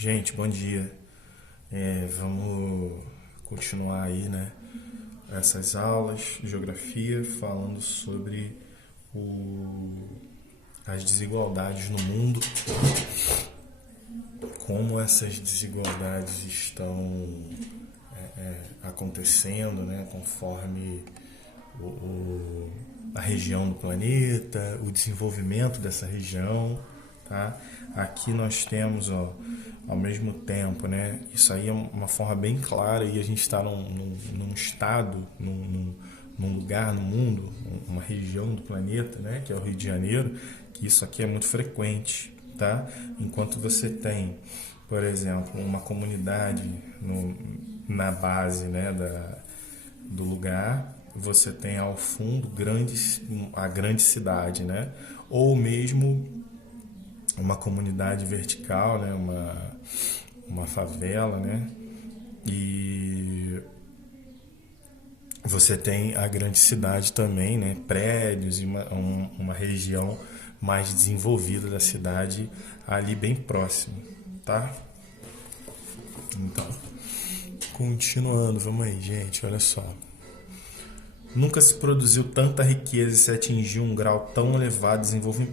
Gente, bom dia. Vamos continuar aí, né? Essas aulas de geografia falando sobre o- as desigualdades no mundo, como essas desigualdades estão acontecendo, né? Conforme a região do planeta, o desenvolvimento dessa região, tá? Aqui nós temos, ó, ao mesmo tempo, né? Isso aí é uma forma bem clara e a gente está num estado, num lugar no mundo, uma região do planeta, né? Que é o Rio de Janeiro, que isso aqui é muito frequente, tá? Enquanto você tem, por exemplo, uma comunidade na base, né? Do lugar, você tem ao fundo a grande cidade, né? Ou mesmo uma comunidade vertical, né? Uma favela, né? E você tem a grande cidade também, né? Prédios e uma região mais desenvolvida da cidade ali bem próximo, tá? Então, continuando, vamos aí, gente, olha só. Nunca se produziu tanta riqueza e se atingiu um grau tão elevado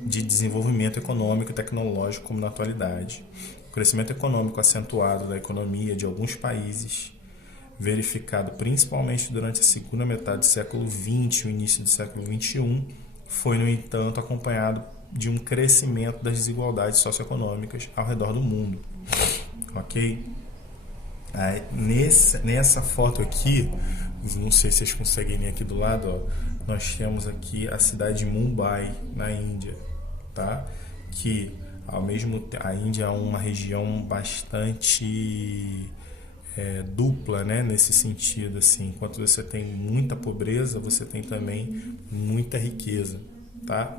de desenvolvimento econômico e tecnológico como na atualidade. O crescimento econômico acentuado da economia de alguns países, verificado principalmente durante a segunda metade do século XX e o início do século XXI, foi, no entanto, acompanhado de um crescimento das desigualdades socioeconômicas ao redor do mundo. Ok? Aí, nessa foto aqui, não sei se vocês conseguem ver aqui do lado, ó, nós temos aqui a cidade de Mumbai, na Índia, tá? Que ao mesmo tempo a Índia é uma região bastante dupla, né? Nesse sentido, assim, enquanto você tem muita pobreza, você tem também muita riqueza, tá?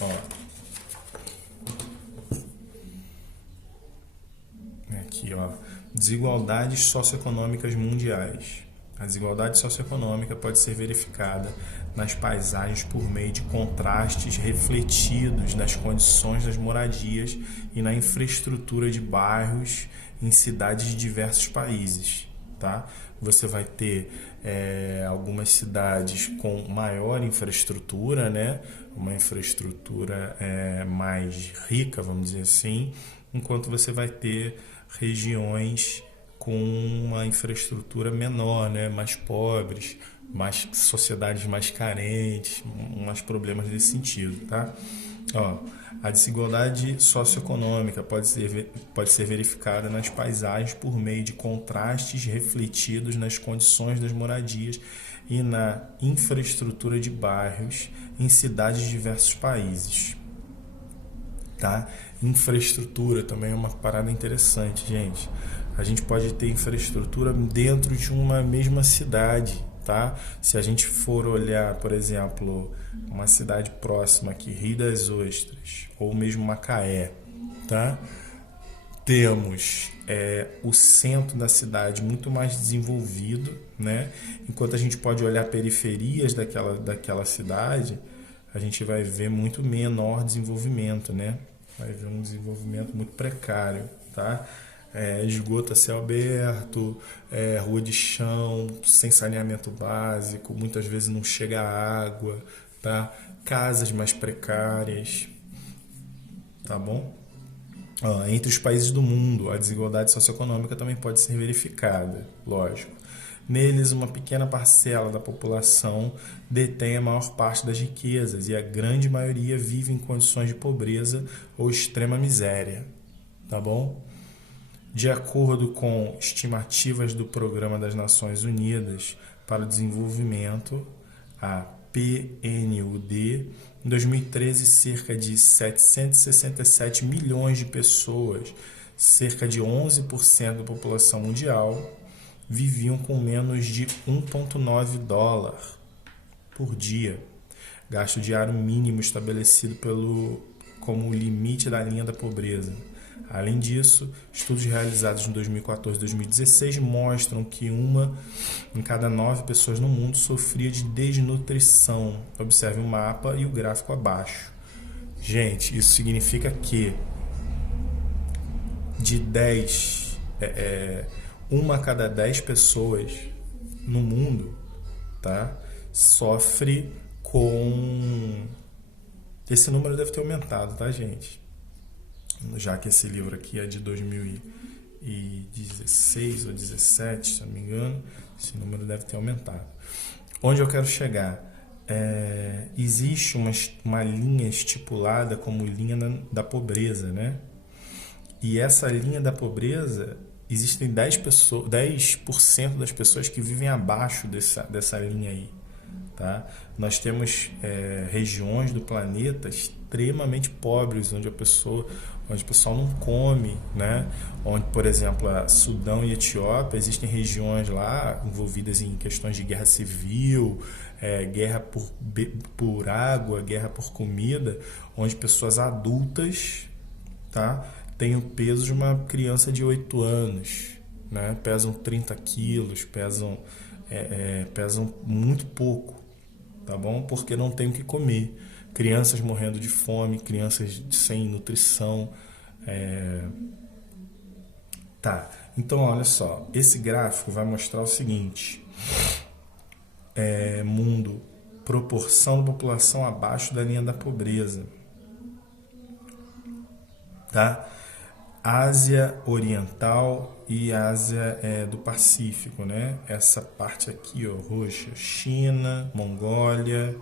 Ó, aqui, ó, desigualdades socioeconômicas mundiais. A desigualdade socioeconômica pode ser verificada nas paisagens por meio de contrastes refletidos nas condições das moradias e na infraestrutura de bairros em cidades de diversos países. Tá? Você vai ter algumas cidades com maior infraestrutura, né? Uma infraestrutura mais rica, vamos dizer assim, enquanto você vai ter regiões com uma infraestrutura menor, né? Mais pobres, mais sociedades mais carentes, mais problemas nesse sentido, tá? Ó, a desigualdade socioeconômica pode ser verificada nas paisagens por meio de contrastes refletidos nas condições das moradias e na infraestrutura de bairros em cidades de diversos países. Tá? Infraestrutura também é uma parada interessante, gente. A gente pode ter infraestrutura dentro de uma mesma cidade, tá? Se a gente for olhar, por exemplo, uma cidade próxima aqui, Rio das Ostras, ou mesmo Macaé, tá? Temos o centro da cidade muito mais desenvolvido, né? Enquanto a gente pode olhar periferias daquela cidade, a gente vai ver muito menor desenvolvimento, né? Vai ver um desenvolvimento muito precário, tá? Esgoto a céu aberto, rua de chão, sem saneamento básico, muitas vezes não chega água, tá? Casas mais precárias, tá bom? Entre os países do mundo, a desigualdade socioeconômica também pode ser verificada, lógico. Neles, uma pequena parcela da população detém a maior parte das riquezas e a grande maioria vive em condições de pobreza ou extrema miséria, tá bom? De acordo com estimativas do Programa das Nações Unidas para o Desenvolvimento, a PNUD, em 2013, cerca de 767 milhões de pessoas, cerca de 11% da população mundial, viviam com menos de 1,9 dólar por dia, gasto diário mínimo estabelecido como o limite da linha da pobreza. Além disso, estudos realizados em 2014 e 2016 mostram que uma em cada 9 pessoas no mundo sofria de desnutrição. Observe o mapa e o gráfico abaixo. Gente, isso significa que de 10, uma a cada 10 pessoas no mundo, tá, sofre com... Esse número deve ter aumentado, tá, gente? Já que esse livro aqui é de 2016 ou 17, se não me engano, esse número deve ter aumentado. Onde eu quero chegar? Existe uma linha estipulada como linha da pobreza, né? E essa linha da pobreza, existem 10% das pessoas que vivem abaixo dessa linha aí, tá? Nós temos regiões do planeta extremamente pobres, onde o pessoal não come, né? Onde, por exemplo, Sudão e Etiópia, existem regiões lá envolvidas em questões de guerra civil, guerra por água, guerra por comida, onde pessoas adultas, tá, têm o peso de uma criança de 8 anos, né? Pesam 30 quilos, pesam muito pouco, tá bom? Porque não tem o que comer. Crianças morrendo de fome, crianças sem nutrição. Tá, então olha só, esse gráfico vai mostrar o seguinte: mundo, proporção da população abaixo da linha da pobreza, tá? Ásia Oriental e Ásia do Pacífico, né? Essa parte aqui, ó, roxa, China, Mongólia,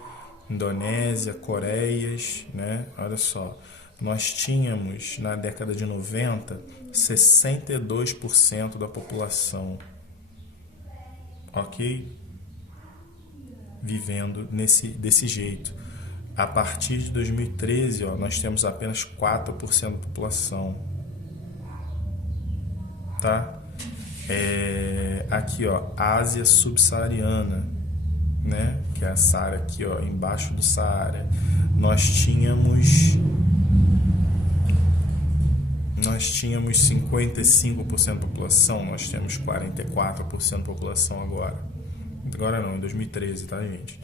Indonésia, Coreias, né? Olha só, nós tínhamos na década de 90 62% da população, ok? Vivendo desse jeito. A partir de 2013, ó, nós temos apenas 4% da população, tá? Aqui, ó, Ásia subsaariana, né? Que é essa área aqui, ó, embaixo do Saara. Nós tínhamos 55% da população, nós temos 44% da população agora. Agora não, em 2013, tá, gente?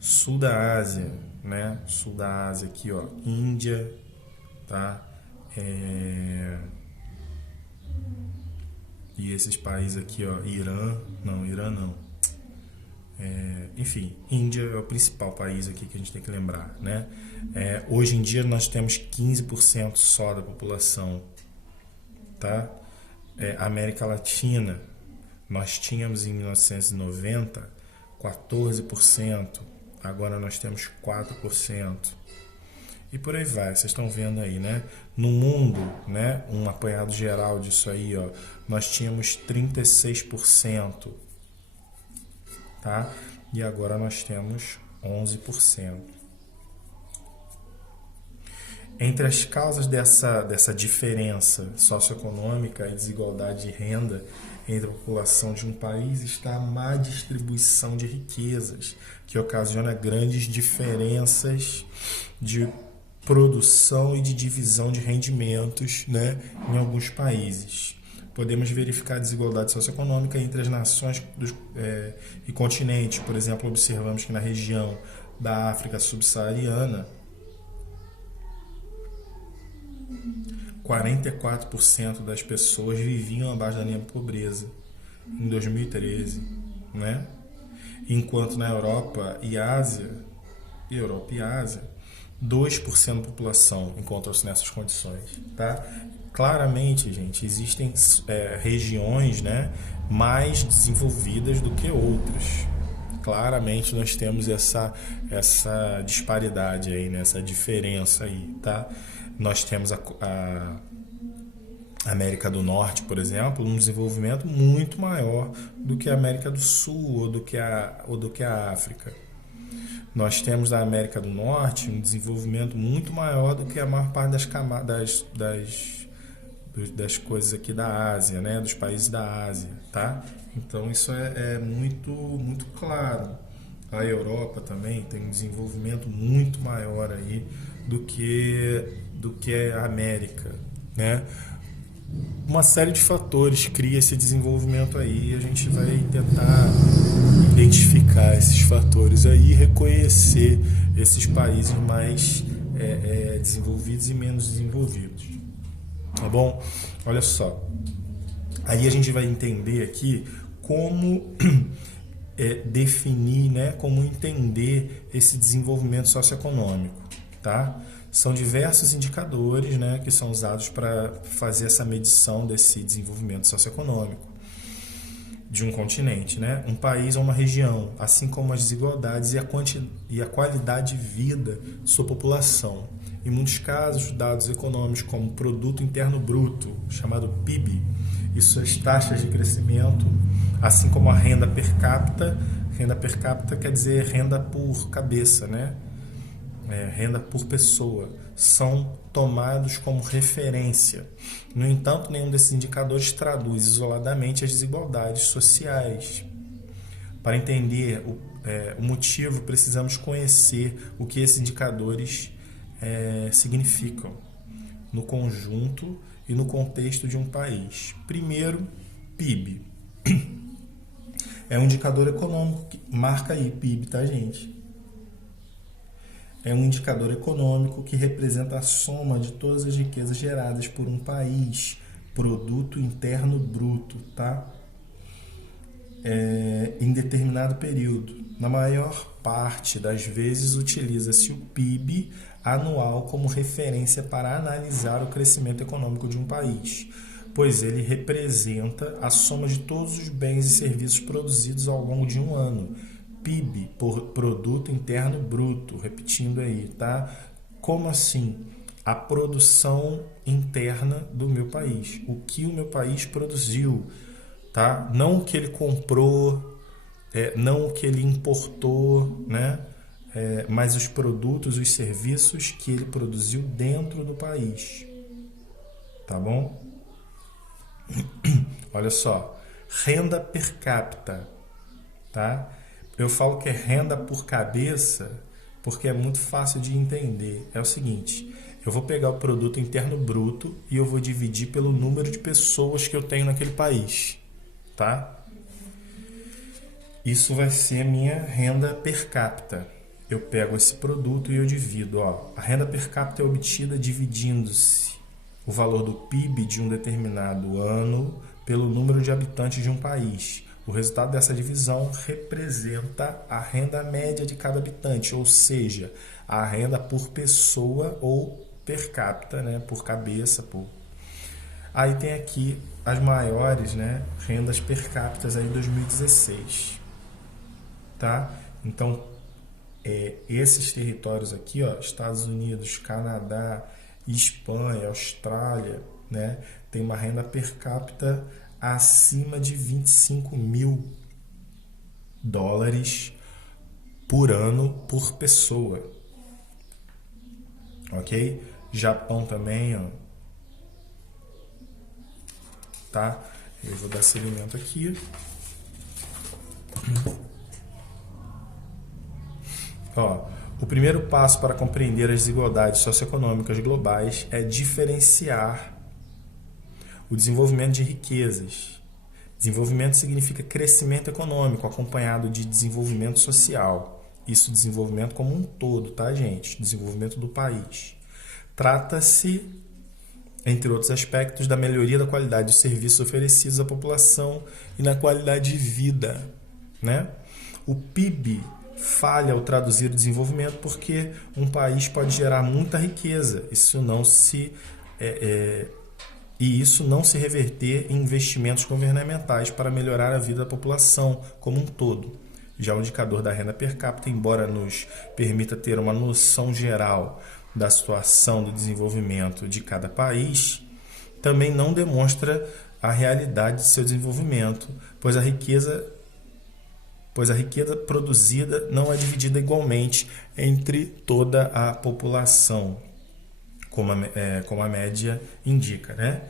Sul da Ásia, né? Sul da Ásia aqui, ó, Índia, tá? E esses países aqui, ó, Irã não. Enfim, Índia é o principal país aqui que a gente tem que lembrar, né? Hoje em dia nós temos 15% só da população, tá? América Latina, nós tínhamos em 1990 14%, agora nós temos 4%. E por aí vai, vocês estão vendo aí, né? No mundo, né, um apanhado geral disso aí, ó, nós tínhamos 36%, tá? E agora nós temos 11%. Entre as causas dessa diferença socioeconômica e desigualdade de renda entre a população de um país está a má distribuição de riquezas, que ocasiona grandes diferenças de produção e de divisão de rendimentos, né, em alguns países. Podemos verificar a desigualdade socioeconômica entre as nações e continentes. Por exemplo, observamos que na região da África subsaariana, 44% das pessoas viviam abaixo da linha de pobreza em 2013, né? Enquanto na Europa e Ásia, 2% da população encontra-se nessas condições, tá? Claramente, gente, existem regiões, né, mais desenvolvidas do que outras. Claramente nós temos essa disparidade aí, né, essa diferença aí, tá? Nós temos a América do Norte, por exemplo, um desenvolvimento muito maior do que a América do Sul ou do que a África. Nós temos na América do Norte um desenvolvimento muito maior do que a maior parte das coisas aqui da Ásia, né? Dos países da Ásia, tá? Então isso é muito, muito claro. A Europa também tem um desenvolvimento muito maior aí do que a América, né? Uma série de fatores cria esse desenvolvimento aí e a gente vai tentar identificar esses fatores aí e reconhecer esses países mais desenvolvidos e menos desenvolvidos. tá bom? Olha só. Aí a gente vai entender aqui como definir, né, como entender esse desenvolvimento socioeconômico, tá? São diversos indicadores, né, que são usados para fazer essa medição desse desenvolvimento socioeconômico de um continente, né? Um país ou uma região, assim como as desigualdades e a qualidade de vida de sua população. Em muitos casos, dados econômicos como Produto Interno Bruto, chamado PIB, e suas taxas de crescimento, assim como a renda per capita quer dizer renda por cabeça, né? Renda por pessoa, são tomados como referência. No entanto, nenhum desses indicadores traduz isoladamente as desigualdades sociais. Para entender o motivo, precisamos conhecer o que esses indicadores significam no conjunto e no contexto de um país. Primeiro, PIB. É um indicador econômico que marca aí PIB, tá, gente? É um indicador econômico que representa a soma de todas as riquezas geradas por um país, produto interno bruto, tá? Em determinado período. Na maior parte das vezes utiliza-se o PIB anual como referência para analisar o crescimento econômico de um país, pois ele representa a soma de todos os bens e serviços produzidos ao longo de um ano. PIB, por Produto Interno Bruto, repetindo aí, tá? Como assim? A produção interna do meu país, o que o meu país produziu, tá? Não o que ele comprou, não o que ele importou, né? Mas os produtos, os serviços que ele produziu dentro do país, tá bom? Olha só, renda per capita, tá? Eu falo que é renda por cabeça porque é muito fácil de entender. É o seguinte, eu vou pegar o produto interno bruto e eu vou dividir pelo número de pessoas que eu tenho naquele país, tá? Isso vai ser a minha renda per capita. Eu pego esse produto e eu divido. A renda per capita é obtida dividindo-se o valor do PIB de um determinado ano pelo número de habitantes de um país. O resultado dessa divisão representa a renda média de cada habitante, ou seja, a renda por pessoa ou per capita, né, por cabeça. Aí tem aqui as maiores, né, rendas per capita aí em 2016. Tá? Então, esses territórios aqui, Estados Unidos, Canadá, Espanha, Austrália, né, tem uma renda per capita acima de 25 mil dólares por ano por pessoa. Ok? Japão também, tá? Eu vou dar seguimento aqui. O primeiro passo para compreender as desigualdades socioeconômicas globais é diferenciar o desenvolvimento de riquezas. Desenvolvimento significa crescimento econômico acompanhado de desenvolvimento social. Isso, desenvolvimento como um todo, tá, gente? Desenvolvimento do país. Trata-se, entre outros aspectos, da melhoria da qualidade dos serviços oferecidos à população e na qualidade de vida, né? O PIB falha ao traduzir o desenvolvimento porque um país pode gerar muita riqueza. Isso não se reverter em investimentos governamentais para melhorar a vida da população como um todo. Já o indicador da renda per capita, embora nos permita ter uma noção geral da situação do desenvolvimento de cada país, também não demonstra a realidade de seu desenvolvimento, pois a riqueza produzida não é dividida igualmente entre toda a população, como a média indica, né?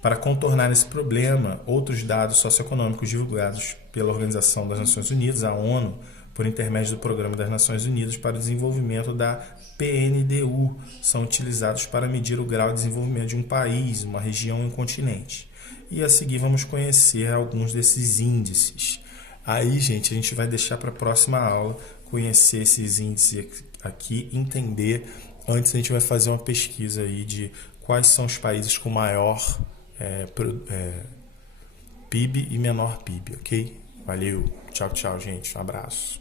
Para contornar esse problema, outros dados socioeconômicos divulgados pela Organização das Nações Unidas, a ONU, por intermédio do Programa das Nações Unidas para o Desenvolvimento da PNDU, são utilizados para medir o grau de desenvolvimento de um país, uma região e um continente. E a seguir vamos conhecer alguns desses índices. Aí, gente, a gente vai deixar para a próxima aula conhecer esses índices aqui, entender. Antes a gente vai fazer uma pesquisa aí de quais são os países com maior PIB e menor PIB, ok? Valeu, tchau, tchau, gente, um abraço.